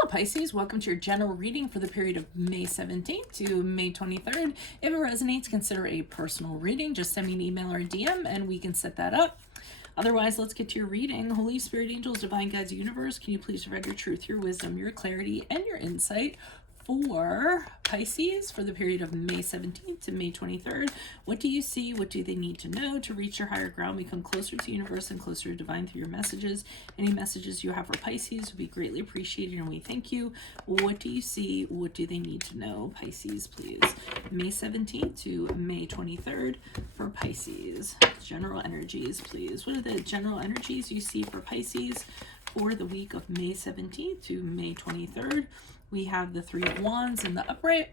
Hello Pisces, welcome to your general reading for the period of May 17th to May 23rd. If it resonates, consider a personal reading. Just send me an email or a DM and we can set that up. Otherwise, let's get to your reading. Holy Spirit, angels, divine guides, universe, can you please provide your truth, your wisdom, your clarity, and your insight for Pisces for the period of May 17th to May 23rd. What do you see? What do they need to know to reach your higher ground, become closer to universe and closer to divine through your messages? Any messages you have for Pisces would be greatly appreciated and we thank you. What do you see? What do they need to know? Pisces, please. May 17th to May 23rd for Pisces. General energies, please. What are the general energies you see for Pisces for the week of May 17th to May 23rd? We have the Three of Wands in the upright.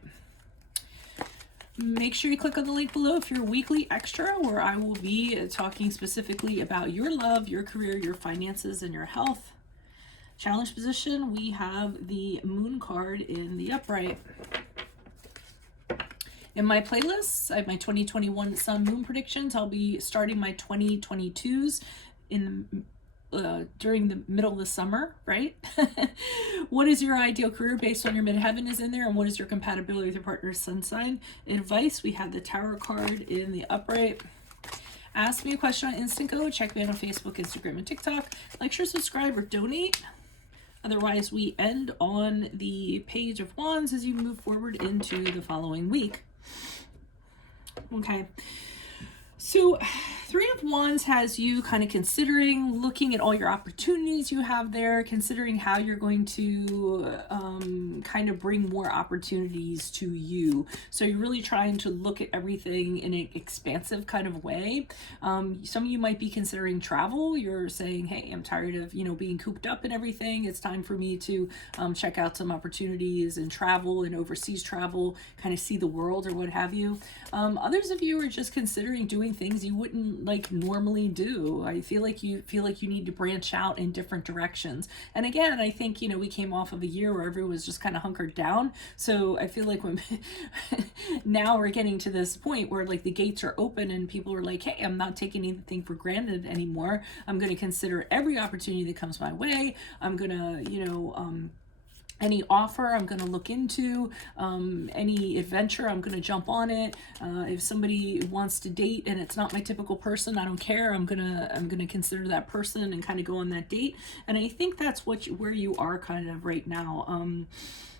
Make sure you click on the link below if you're weekly extra, where I will be talking specifically about your love, your career, your finances, and your health. Challenge position, we have the Moon card in the upright. In my playlists, I have my 2021 Sun Moon predictions. I'll be starting my 2022s during the middle of the summer, right? What is your ideal career based on your midheaven is in there, and what is your compatibility with your partner's sun sign? Advice, we have the Tower card in the upright. Ask me a question on Instant Go. Check me out on Facebook, Instagram, and TikTok. Like, share, subscribe, or donate. Otherwise, we end on the Page of Wands as you move forward into the following week. Okay. So Three of Wands has you kind of considering, looking at all your opportunities you have there, considering how you're going to kind of bring more opportunities to you. So you're really trying to look at everything in an expansive kind of way. Some of you might be considering travel. You're saying, hey, I'm tired of, being cooped up and everything. It's time for me to check out some opportunities and travel and overseas travel, kind of see the world or what have you. Others of you are just considering doing things you wouldn't normally do. I feel like you need to branch out in different directions. And again, I think, we came off of a year where everyone was just kind of hunkered down. So I feel like when now we're getting to this point where the gates are open and people are like, hey, I'm not taking anything for granted anymore. I'm going to consider every opportunity that comes my way. I'm going to, any offer I'm going to look into, any adventure, I'm going to jump on it. If somebody wants to date and it's not my typical person, I don't care. I'm going to consider that person and kind of go on that date. And I think that's where you are kind of right now.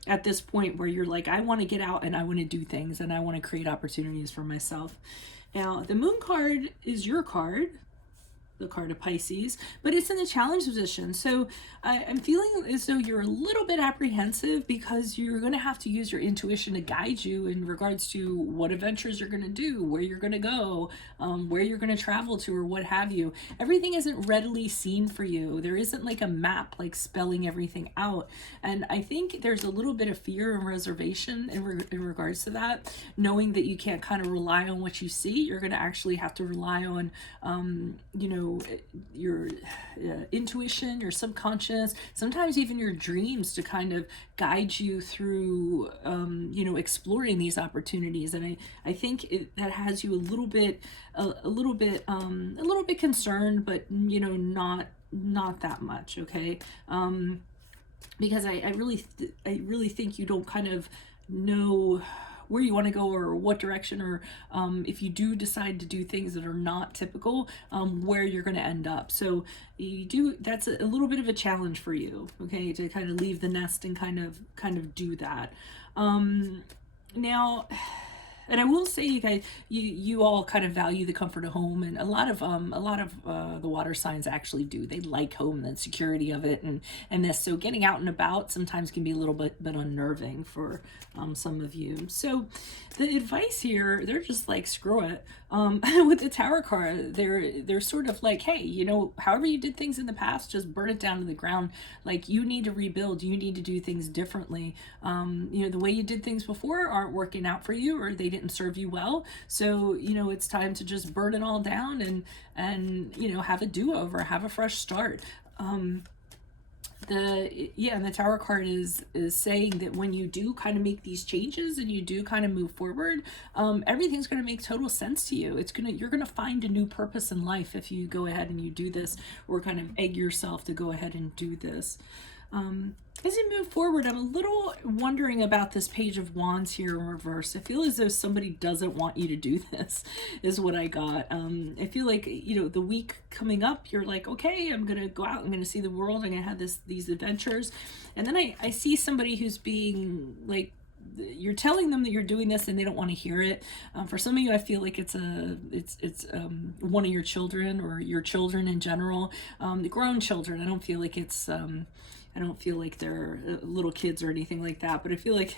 At this point where you're like, I want to get out and I want to do things and I want to create opportunities for myself. Now, the Moon card is your card, the card of Pisces, but it's in the challenge position. So I'm feeling as though you're a little bit apprehensive because you're going to have to use your intuition to guide you in regards to what adventures you're going to do, where you're going to go, where you're going to travel to, or what have you. Everything isn't readily seen for you. There isn't like a map spelling everything out. And I think there's a little bit of fear and reservation in regards to that, knowing that you can't kind of rely on what you see. You're going to actually have to rely on, your intuition, your subconscious, sometimes even your dreams to kind of guide you through, exploring these opportunities. And I think that has you a little bit concerned, but not that much. Okay. Because I really think you don't kind of know where you want to go or what direction, or if you do decide to do things that are not typical, where you're going to end up. So that's a little bit of a challenge for you, okay, to kind of leave the nest and kind of do that. Now, and I will say, you guys, you all kind of value the comfort of home, and a lot of the water signs actually do. They like home and the security of it, and this. So getting out and about sometimes can be a little bit unnerving for some of you. So the advice here, they're just like, screw it. With the Tower card, they're sort of like, hey, however you did things in the past, just burn it down to the ground. Like, you need to rebuild. You need to do things differently. The way you did things before aren't working out for you, or they didn't serve you well. So, it's time to just burn it all down and have a do-over, have a fresh start. The Tower card is saying that when you do kind of make these changes and you do kind of move forward, everything's going to make total sense to you. You're going to find a new purpose in life if you go ahead and you do this, or kind of egg yourself to go ahead and do this. As you move forward, I'm a little wondering about this Page of Wands here in reverse. I feel as though somebody doesn't want you to do this, is what I got. I feel like, you know, the week coming up, you're like, okay, I'm going to go out, I'm going to see the world, I'm going to have these adventures. And then I see somebody who's being like, you're telling them that you're doing this and they don't want to hear it. For some of you, I feel like it's one of your children or your children in general, the grown children. I don't feel like it's I don't feel like they're little kids or anything like that, but I feel like,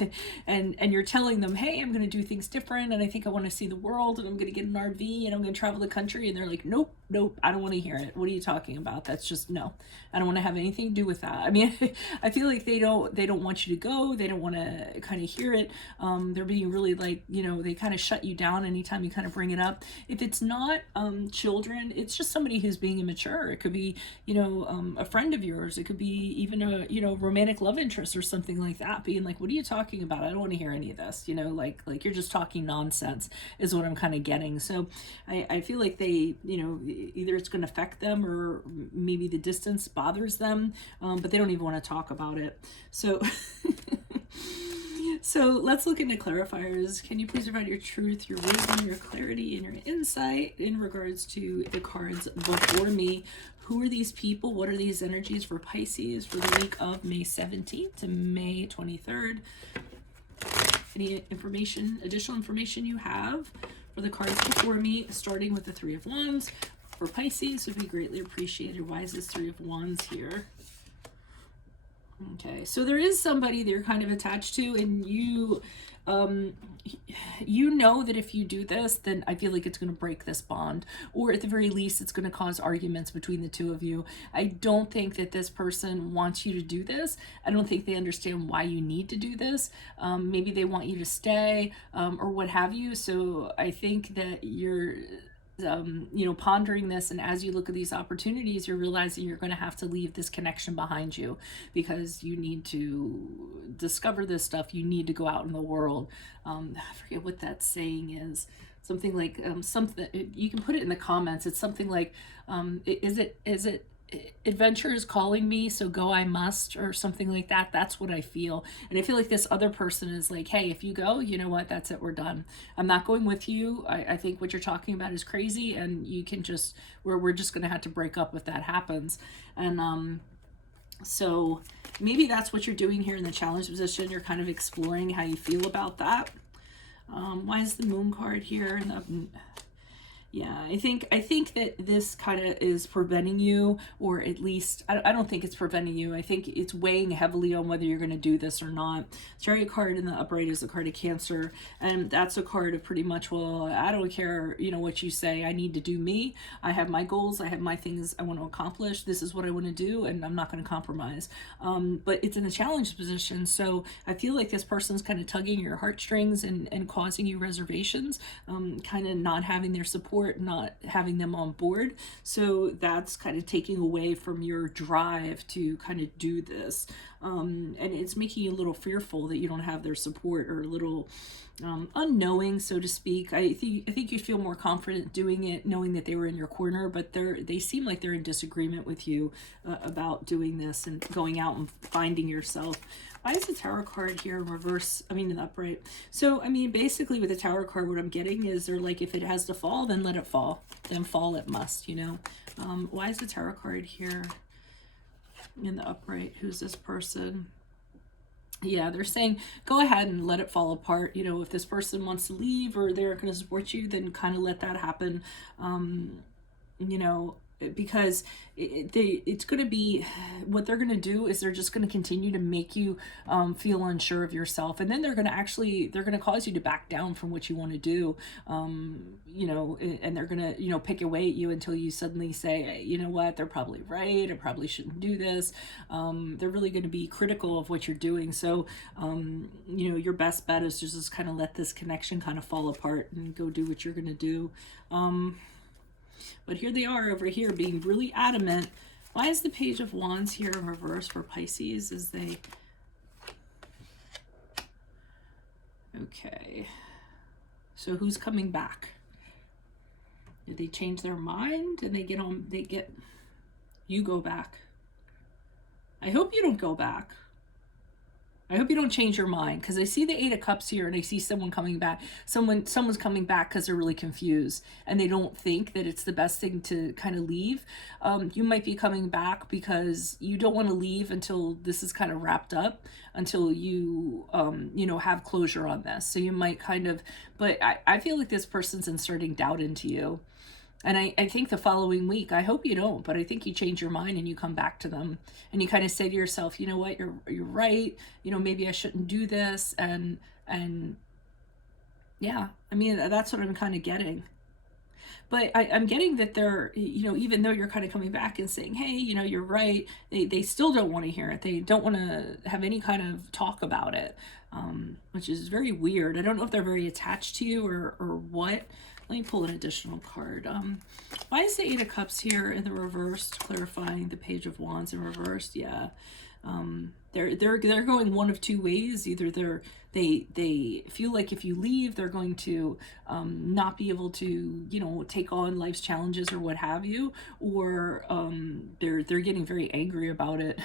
and you're telling them, hey, I'm going to do things different, and I think I want to see the world, and I'm going to get an RV, and I'm going to travel the country, and they're like, nope, I don't want to hear it. What are you talking about? That's just, no, I don't want to have anything to do with that. I mean, I feel like they don't want you to go. They don't want to kind of hear it. They're being really like, you know, they kind of shut you down anytime you kind of bring it up. If it's not children, it's just somebody who's being immature. It could be, you know, a friend of yours. It could be even a, you know, romantic love interest or something like that, being like, what are you talking about? I don't want to hear any of this, you know, like you're just talking nonsense is what I'm kind of getting. So I feel like they, you know, either it's going to affect them or maybe the distance bothers them, but they don't even want to talk about it. So so let's look into clarifiers. Can you please provide your truth, your wisdom, your clarity, and your insight in regards to the cards before me? Who are these people? What are these energies for Pisces for the week of May 17th to May 23rd? Any information, additional information you have for the cards before me, starting with the Three of Wands for Pisces would be greatly appreciated. Why is this Three of Wands here? Okay, so there is somebody that you're kind of attached to, and you know that if you do this, then I feel like it's going to break this bond, or at the very least, it's going to cause arguments between the two of you. I don't think that this person wants you to do this. I don't think they understand why you need to do this. Maybe they want you to stay, or what have you. So I think that you're you know, pondering this, and as you look at these opportunities, you're realizing you're going to have to leave this connection behind you because you need to discover this stuff. You need to go out in the world. I forget what that saying is. Something like something, you can put it in the comments. It's something like is it adventure is calling me, so go I must, or something like that. That's what I feel. And I feel like this other person is like, hey, if you go, you know what, that's it, we're done. I'm not going with you. I think what you're talking about is crazy, and you can just, we're just gonna have to break up if that happens. And so maybe that's what you're doing here in the challenge position. You're kind of exploring how you feel about that. Why is the Moon card here? And yeah, I think that this kind of is preventing you, or at least, I don't think it's preventing you. I think it's weighing heavily on whether you're going to do this or not. Chariot card in the upright is a card of Cancer, and that's a card of pretty much, well, I don't care, you know, what you say. I need to do me. I have my goals. I have my things I want to accomplish. This is what I want to do, and I'm not going to compromise. But it's in a challenge position, so I feel like this person's kind of tugging your heartstrings and causing you reservations, kind of not having their support, not having them on board. So that's kind of taking away from your drive to kind of do this. And it's making you a little fearful that you don't have their support, or a little unknowing, so to speak. I think you feel more confident doing it, knowing that they were in your corner, but they seem like they're in disagreement with you about doing this and going out and finding yourself. Why is the Tower card here in reverse? I mean, in the upright. So, I mean, basically with the Tower card, what I'm getting is they're like, if it has to fall, then let it fall. Then fall it must, you know. Why is the Tower card here in the upright? Who's this person? Yeah, they're saying, go ahead and let it fall apart. You know, if this person wants to leave or they're going to support you, then kind of let that happen. You know, because it's going to be, what they're going to do is they're just going to continue to make you feel unsure of yourself, and then they're going to cause you to back down from what you want to do, you know, and they're going to, you know, pick away at you until you suddenly say, hey, you know what, they're probably right, I probably shouldn't do this. They're really going to be critical of what you're doing. So you know, your best bet is just kind of let this connection kind of fall apart and go do what you're going to do. But here they are over here being really adamant. Why is the Page of Wands here in reverse for Pisces? Is they... Okay. So who's coming back? Did they change their mind and you go back? I hope you don't go back. I hope you don't change your mind, because I see the Eight of Cups here and I see someone coming back. Someone's coming back because they're really confused and they don't think that it's the best thing to kind of leave. You might be coming back because you don't want to leave until this is kind of wrapped up, until you, you know, have closure on this. So you might kind of, but I feel like this person's inserting doubt into you. And I think the following week, I hope you don't, but I think you change your mind and you come back to them and you kind of say to yourself, you know what, you're right. You know, maybe I shouldn't do this. And yeah, I mean, that's what I'm kind of getting. But I'm getting that they're, you know, even though you're kind of coming back and saying, hey, you know, you're right, they still don't want to hear it. They don't want to have any kind of talk about it, which is very weird. I don't know if they're very attached to you or what. Let me pull an additional card. Why is the Eight of Cups here in the reversed, clarifying the Page of Wands in reversed? Yeah. They're going one of two ways. Either they feel like if you leave, they're going to not be able to, you know, take on life's challenges or what have you, or they're getting very angry about it.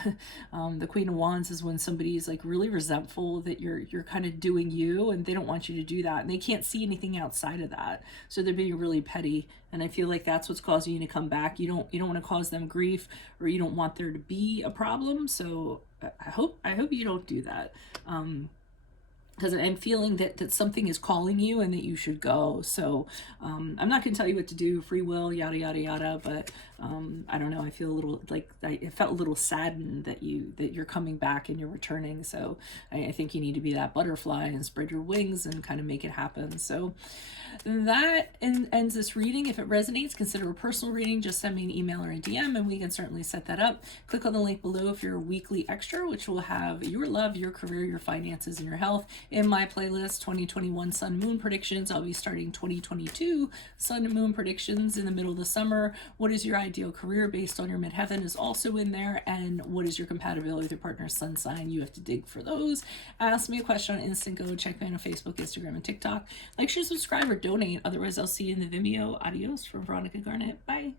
The Queen of Wands is when somebody's like really resentful that you're kind of doing you, and they don't want you to do that, and they can't see anything outside of that, so they're being really petty. And I feel like that's what's causing you to come back. You don't want to cause them grief, or you don't want there to be a problem. So I hope you don't do that. Because I'm feeling that something is calling you and that you should go. So I'm not going to tell you what to do, free will, yada, yada, yada. But I don't know. I feel a little like I felt a little saddened that you're coming back and you're returning. So I think you need to be that butterfly and spread your wings and kind of make it happen. So that ends this reading. If it resonates, consider a personal reading. Just send me an email or a DM and we can certainly set that up. Click on the link below if you're a weekly extra, which will have your love, your career, your finances, and your health in my playlist. 2021 Sun Moon predictions. I'll be starting 2022 Sun and Moon predictions in the middle of the summer. What is your ideal career based on your midheaven is also in there, and what is your compatibility with your partner's sun sign? You have to dig for those. Ask me a question on Instant Go. Check me out on Facebook, Instagram, and TikTok. Like, share, subscribe, or donate. Otherwise, I'll see you in the Vimeo. Adios from Veronica Garnett. Bye.